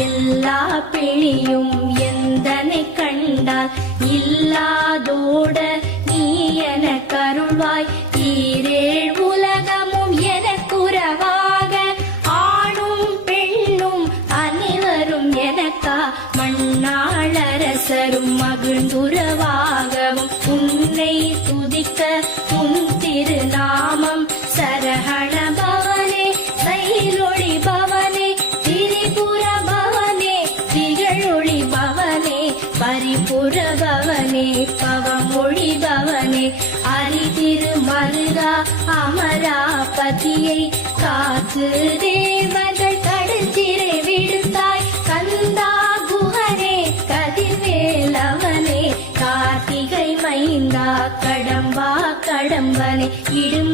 எல்லா பிணியும் எந்தனை கண்டால் இல்லாதோட நீ என கருள்வாய். ஈரேழ் உலகமும் எனக்குறவாக ஆணும் பெண்ணும் அனைவரும் எனக்கா மண்ணாளரசரும் மகிழ்ந்துறவாகவும் உன்னை துதிக்க உன் திருநாமம் சரஹண பவனே சைலொளி பவனே திரிபுர பவனே திகழொளி பவனே பரிபுர பவனே பவமொழி பவனே அரிதிரு மருகா அமராபதியை காத்து தேவர்கள் கடுஞ்சிறை விடுத்தாய். கந்தா குஹனே கதிர்வேலவனே கார்த்திகை மைந்தா கடம்பா கடம்பனே இடும்